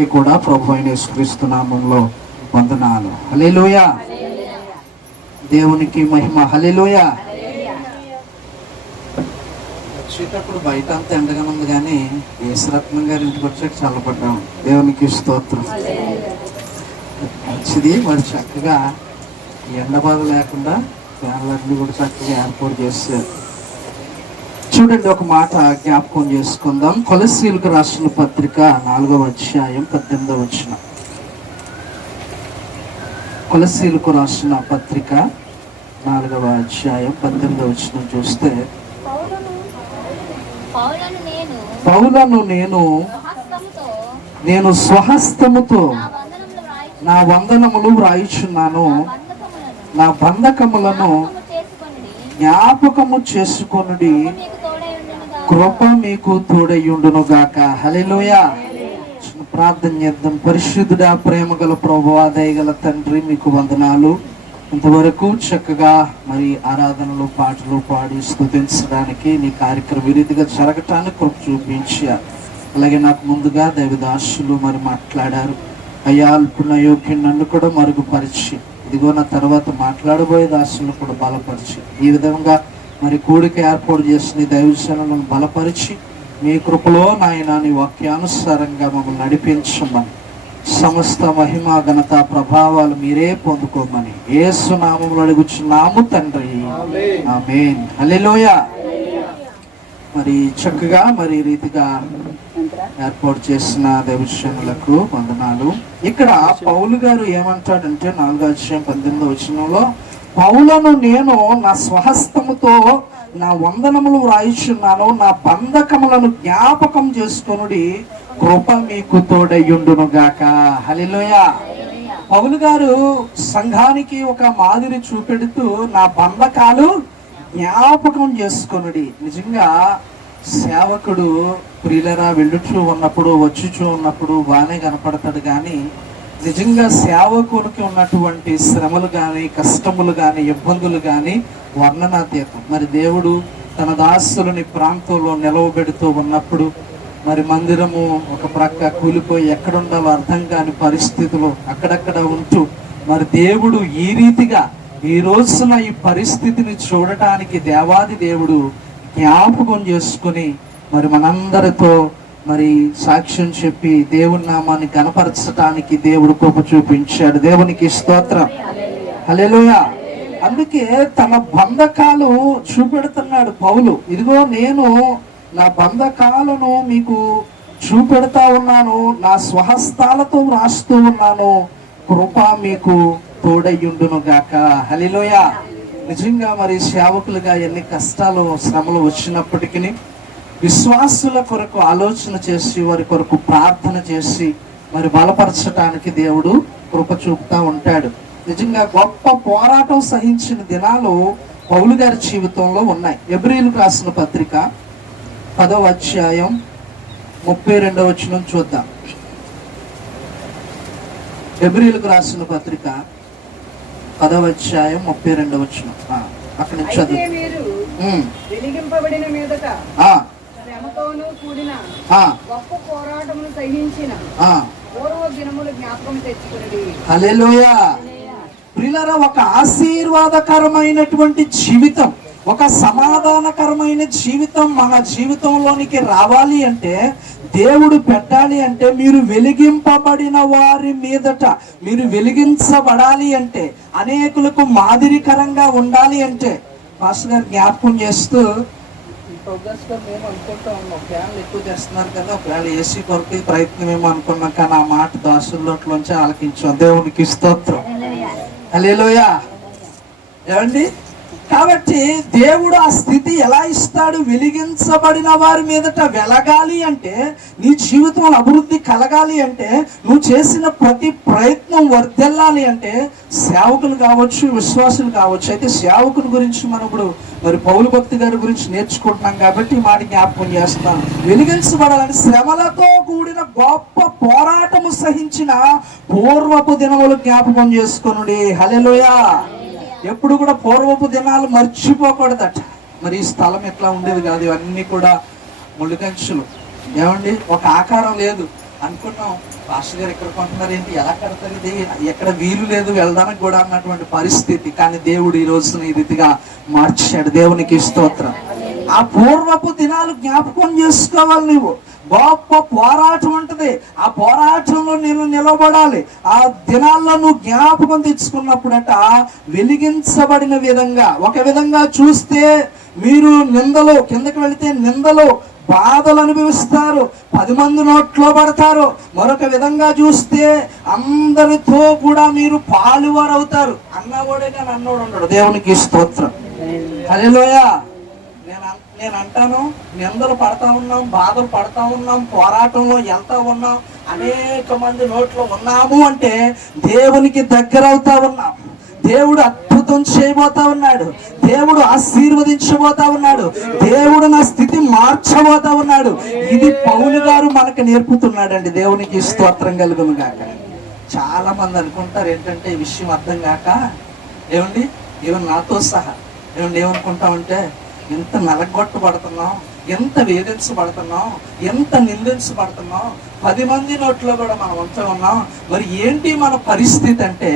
అందరికీ కూడా ప్రభు అయిన యేసుక్రీస్తు నామములో వందనాలు. హల్లెలూయా. దేవునికి మహిమ. హల్లెలూయా. వచ్చేటప్పుడు బయట అంతా ఎండగా ఉంది, కానీ యేసురత్నం గారి ఇంటికి వచ్చాక చల్లబడ్డాం. దేవునికి స్తోత్రం. మంచిది. మరి చక్కగా ఎండ బాధ లేకుండా ఫ్యాన్లన్నీ కూడా చక్కగా ఏర్పాటు చేశారు. చూడండి, ఒక మాట జ్ఞాపకం చేసుకుందాం. కొలస్సీలకు రాసిన పత్రిక 4వ అధ్యాయం 18వ వచనం. కొలస్సీలకు రాసిన పత్రిక 4వ అధ్యాయం 18వ వచనం చూస్తే, పౌలను నేను స్వహస్తముతో నా వందనములు వ్రాయిచున్నాను, నా బంధకములను జ్ఞాపకము చేసుకొనుడి, కృప మీకు తోడయుండును గాక. హల్లెలూయా. ప్రార్థన చేద్దాం. పరిశుద్ధుడా, ప్రేమ గల ప్రభువా, దయగల తండ్రి, మీకు వందనాలు. ఇంతవరకు చక్కగా మరి ఆరాధనలు, పాటలు పాడి స్తుతించడానికి నీ కార్యక్రమం ఈ రీతిగా జరగటానికి కృప చూపించారు. అలాగే నాకు ముందుగా దైవదాసులు మరి మాట్లాడారు. అయ్యా, అల్పున్న యోగ్యం నన్ను కూడా మరుగుపరిచి, ఇదిగో నా తర్వాత మాట్లాడబోయే దాసులను కూడా బలపరిచి, ఈ విధంగా మరి కూడిక ఏర్పాటు చేసిన దైవజనులను బలపరిచి, మీ కృపలో నాయన నీ వాక్యానుసారంగా మమ్మల్ని నడిపించమని, సమస్త మహిమ ఘనత ప్రభావాలు మీరే పొందుకోమని యేసు నామములో అడుగుచున్నాము తండ్రి. ఆమేన్. హల్లెలూయా. మరి చక్కగా మరి రీతిగా ఏర్పాటు చేసిన దైవజనులకు వందనాలు. ఇక్కడ పౌలు గారు ఏమంటాడంటే 4వ అధ్యాయం 18వ వచనంలో, పౌలను నేను నా స్వహస్తముతో నా వందనములు వ్రాయిచున్నాను, నా బంధకములను జ్ఞాపకం చేసుకొనుడి, కృప మీకు తోడయుండును గాక. హల్లెలూయా. పౌలు గారు సంఘానికి ఒక మాదిరి చూపెడుతూ, నా బంధకాలు జ్ఞాపకం చేసుకొనుడి. నిజంగా సేవకుడు ప్రియులరా వెళ్ళుచూ ఉన్నప్పుడు, వచ్చుచూ ఉన్నప్పుడు బాగానే కనపడతాడు, కానీ నిజంగా సేవకునికి ఉన్నటువంటి శ్రమలు కానీ, కష్టములు కానీ, ఇబ్బందులు కానీ వర్ణనాతీతం. మరి దేవుడు తన దాసులని ప్రాంతంలో నిలవబెడుతూ ఉన్నప్పుడు, మరి మందిరము ఒక ప్రక్క కూలిపోయి ఎక్కడుండాలో అర్థం కాని పరిస్థితులు అక్కడక్కడ ఉంటూ, మరి దేవుడు ఈ రీతిగా ఈ రోజున ఈ పరిస్థితిని చూడటానికి దేవాది దేవుడు జ్ఞాపకం చేసుకుని మరి మనందరితో మరి సాక్ష్యం చెప్పి దేవుని నామాన్ని కనపరచడానికి దేవుడు కృప చూపించాడు. దేవునికి స్తోత్రం. హల్లెలూయా. అందుకే తన బంధకాలు చూపెడుతున్నాడు పౌలు. ఇదిగో నేను నా బంధకాలను మీకు చూపెడతా ఉన్నాను, నా స్వహస్తాలతో రాస్తూ ఉన్నాను, కృప మీకు తోడయ్యుండును గాక. హల్లెలూయా. నిజంగా మరి సేవకులుగా ఎన్ని కష్టాలు, శ్రమలు వచ్చినప్పటికీ విశ్వాసుల కొరకు ఆలోచన చేసి, వారి కొరకు ప్రార్థన చేసి మరి బలపరచడానికి దేవుడు కృప చూపుతా ఉంటాడు. నిజంగా గొప్ప పోరాటం సహించిన దినాలు పౌలు గారి జీవితంలో ఉన్నాయి. హెబ్రీయులకు రాసిన పత్రిక 10వ అధ్యాయం 32వ వచనం చూద్దాం. హెబ్రీయులకు రాసిన పత్రిక 10వ అధ్యాయం 32వ వచనం. అక్కడ నుంచి చదువు. వెలిగింపబడిన మీదట శ్రమతోనూ కూడిన గొప్ప పోరాటమును సహించిన పూర్వ దినములు జ్ఞాపకం తెచ్చుకున్నది. హల్లెలూయా. ప్రియులారా, ఒక ఆశీర్వాదకరమైనటువంటి జీవితం, ఒక సమాధానకరమైన జీవితం మన జీవితంలోనికి రావాలి అంటే, దేవుడు పెట్టాలి అంటే, మీరు వెలిగింపబడిన వారి మీదట మీరు వెలిగించబడాలి అంటే, అనేకులకు మాదిరికరంగా ఉండాలి అంటే, పాస్టర్ గారు జ్ఞాపకం చేస్తూ, ప్రోగ్రెస్ లో మేము అనుకుంటా ఉన్నాం, ఫ్యాన్లు ఎక్కువ చేస్తున్నారు కదా, ఒకవేళ ఏసీ కొరకు ప్రయత్నం ఏమో అనుకున్నాం, కానీ ఆ మాట దాసుల్లోంచి ఆలకించాం. దేవునికి స్తోత్రం. హల్లెలూయా. ఏమండి, కాబట్టి దేవుడు ఆ స్థితి ఎలా ఇస్తాడు? వెలిగించబడిన వారి మీదట వెలగాలి అంటే, నీ జీవితంలో అభివృద్ధి కలగాలి అంటే, నువ్వు చేసిన ప్రతి ప్రయత్నం వర్ధిల్లాలి అంటే, సేవకులు కావచ్చు, విశ్వాసులు కావచ్చు. అయితే సేవకుని గురించి మనం ఇప్పుడు మరి పౌలు భక్తి గారి గురించి నేర్చుకుంటున్నాం కాబట్టి ఈ మాట జ్ఞాపకం చేస్తున్నాను. వెలిగించబడాలని శ్రమలతో కూడిన గొప్ప పోరాటము సహించిన పూర్వపు దినములు జ్ఞాపకం చేసుకొనుడి. హల్లెలూయా. ఎప్పుడు కూడా పూర్వపు దినాలు మర్చిపోకూడదట. మరి ఈ స్థలం ఎట్లా ఉండేది కాదు, ఇవన్నీ కూడా ముళ్ళకంచులు. ఏమండి, ఒక ఆకారం లేదు. అనుకున్నాం, పాస్టర్ గారు ఎక్కడ కొంటున్నారు ఏంటి, ఎలా కడతారు, ఇది ఎక్కడ వీలు లేదు వెళ్ళడానికి కూడా అన్నటువంటి పరిస్థితి. కానీ దేవుడు ఈ రోజున ఈ రీతిగా మార్చాడు. దేవునికి స్తోత్రం. ఆ పూర్వపు దినాలు జ్ఞాపకం చేసుకోవాలి. నువ్వు గొప్ప పోరాటం ఉంటుంది, ఆ పోరాటంలో నేను నిలబడాలి. ఆ దినాల్లో నువ్వు జ్ఞాపకం తెచ్చుకున్నప్పుడట వెలిగించబడిన విధంగా, ఒక విధంగా చూస్తే మీరు నిందలు, కిందకి వెళితే నిందలు బాధలు అనుభవిస్తారు, 10 మంది నోట్లో పడతారు. మరొక విధంగా చూస్తే అందరితో కూడా మీరు పాలువారు అవుతారు. అన్నవాడే కానీ అన్నోడు ఉండడు. దేవునికి స్తోత్రం. హల్లెలూయా. నేను అంటాను, నిందలు పడతా ఉన్నాం, బాధలు పడతా ఉన్నాం, పోరాటంలో వెళ్తా ఉన్నాం, అనేక మంది నోట్లో ఉన్నాము అంటే దేవునికి దగ్గర అవుతా ఉన్నాం. దేవుడు అద్భుతం చేయబోతా ఉన్నాడు, దేవుడు ఆశీర్వదించబోతా ఉన్నాడు, దేవుడు నా స్థితి మార్చబోతా ఉన్నాడు. ఇది పౌలు గారు మనకు నేర్పుతున్నాడండి. దేవునికి స్తోత్రం కలుగును గాక. చాలా మంది అనుకుంటారు ఏంటంటే ఈ విషయం అర్థం కాక, ఏమండి ఈవెన్ నాతో సహా ఏమనుకుంటామంటే, ఎంత నలగొట్టబడుతున్నాం, ఎంత వేధించబడుతున్నాం, ఎంత నిందించబడుతున్నాం, 10 మంది నోట్లో కూడా మనం ఉంటూ ఉన్నాం. మరి ఏంటి మన పరిస్థితి అంటే,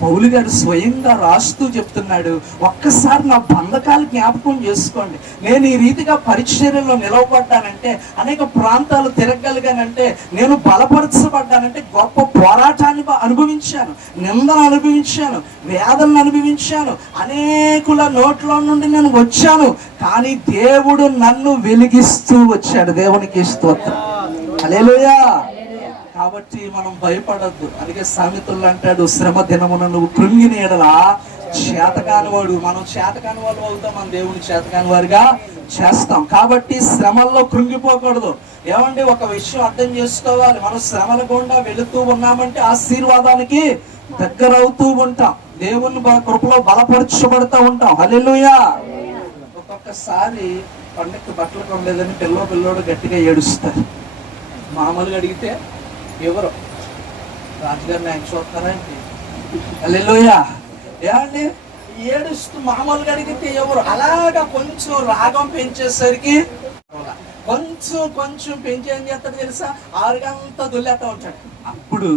పౌలు గారు స్వయంగా రాస్తూ చెప్తున్నాడు, ఒక్కసారి నా బంధకాలు జ్ఞాపకం చేసుకోండి. నేను ఈ రీతిగా పరిచర్యలో నిలవబడ్డానంటే, అనేక ప్రాంతాలు తిరగలిగానంటే, నేను బలపరచబడ్డానంటే, గొప్ప పోరాటాన్ని అనుభవించాను, నిందను అనుభవించాను, వేదనను అనుభవించాను, అనేకుల నోట్లో నుండి నేను వచ్చాను. కానీ దేవుడు నన్ను వెలిగిస్తూ వచ్చాడు. దేవునికి స్తోత్రం. హల్లెలూయా. కాబట్టి మనం భయపడద్దు. అందుకే సామెతలు అంటాడు, శ్రమ దినమున నువ్వు కృంగిన ఎడల చేతకాని వాడు. మనం చేతకాని వాళ్ళు అవుతాం, మన దేవుని చేతకాని వారిగా చేస్తాం. కాబట్టి శ్రమల్లో కృంగిపోకూడదు. ఏమండి, ఒక విషయం అర్థం చేసుకోవాలి, మనం శ్రమల గుండా వెళుతూ ఉన్నామంటే ఆశీర్వాదానికి దగ్గర అవుతూ ఉంటాం, దేవుని కృపలో బలపరచబడుతూ ఉంటాం. హల్లెలూయా. ఒక్కొక్కసారి పండక్కి బట్టలు కొనలేదని పిల్లోడు గట్టిగా ఏడుస్తారు. మామూలుగా అడిగితే ఎవరు, రాజుగారిని ఆయన చూస్తారా ఏంటి? హల్లెలూయా. ఏమండి, ఏడుస్తూ మామూలుగా అడిగితే ఎవరు? అలాగా కొంచెం రాగం పెంచేసరికి కొంచెం పెంచి ఏం చేస్తాడు తెలుసా, ఆరుగంతా దొల్లేస్తా ఉంటాడు. అప్పుడు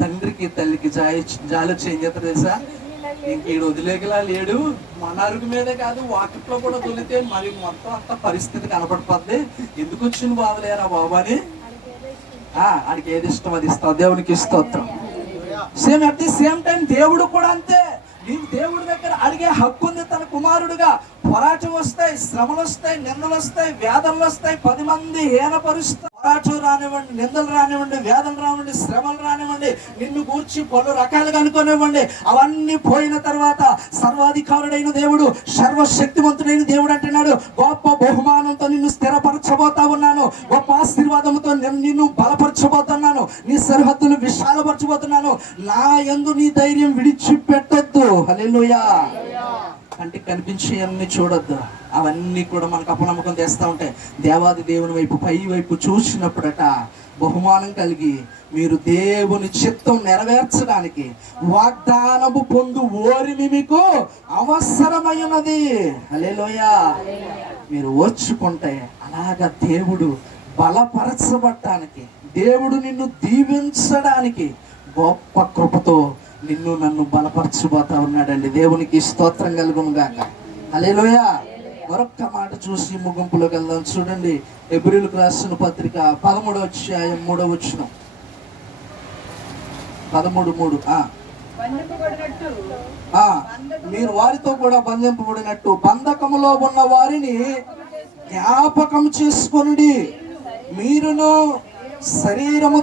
తండ్రికి తల్లికి జాలి వచ్చి ఏం చేస్తాడు తెలుసా, ఇంక ఈడు వదిలేకలా లేడు, మన అరుగు మీదే కాదు వాకిట్లో కూడా దొలితే మరి మొత్తం అంత పరిస్థితి కనపడిపోద్ది, ఎందుకు వచ్చిన బాధలేరా బాబు అని ఆడికి ఏది ఇష్టం అది ఇస్తావు. దేవునికి స్తోత్రం. Same at the same time దేవుడు కూడా అంతే. నీవు దేవుడి దగ్గర అడిగే హక్కు ఉంది. తన కుమారుడుగా పోరాటం వస్తాయి, శ్రమలు వస్తాయి, నిందలు వస్తాయి, వేదనలు వస్తాయి, 10 మంది హీనపరుస్తారు. పోరాటం రానివ్వండి, నిందలు రానివ్వండి, వేదనలు రానివ్వండి, శ్రమలు రానివ్వండి, నిన్ను గూర్చి పలు రకాలుగా అనుకోనివ్వండి. అవన్నీ పోయిన తర్వాత సర్వాధికారుడైన దేవుడు, సర్వశక్తివంతుడైన దేవుడు అంటున్నాడు, గొప్ప బహుమానంతో నిన్ను స్థిరపరచబోతా ఉన్నాను, గొప్ప ఆశీర్వాదంతో నిన్ను బలపరచబోతున్నాను, నీ సరిహద్దులు విశాలపరచబోతున్నాను, నా యందు నీ ధైర్యం విడిచిపెట్టొద్దు. హల్లెలూయా. కంటికి కనిపించే అన్ని చూడొద్దు. అవన్నీ కూడా మనకు అపనమ్మకం తెస్తూ ఉంటాయి. దేవాది దేవుని వైపు, పై వైపు చూసినప్పుడట బహుమానం కలిగి మీరు దేవుని చిత్తం నెరవేర్చడానికి వాగ్దానము పొందు ఓరిమి మీకు అవసరమైనది. హల్లెలూయా. మీరు ఓర్చుకుంటే అలాగా దేవుడు బలపరచబడటానికి, దేవుడు నిన్ను దీవించడానికి గొప్ప కృపతో నిన్ను నన్ను బలపరచబోతా ఉన్నాడండి. దేవునికి స్తోత్రం కలుగును గాక. హల్లెలూయా. మరొక్క మాట చూసి ముగింపులోకి వెళ్దాం. చూడండి, హెబ్రీయులకు రాసిన పత్రిక 13వ అధ్యాయం 3వ వచనం. 13:3. మీరు వారితో కూడా బంధింపబడినట్టు బంధకములో ఉన్న వారిని జ్ఞాపకం చేసుకొనుడి, మీరును శరీరము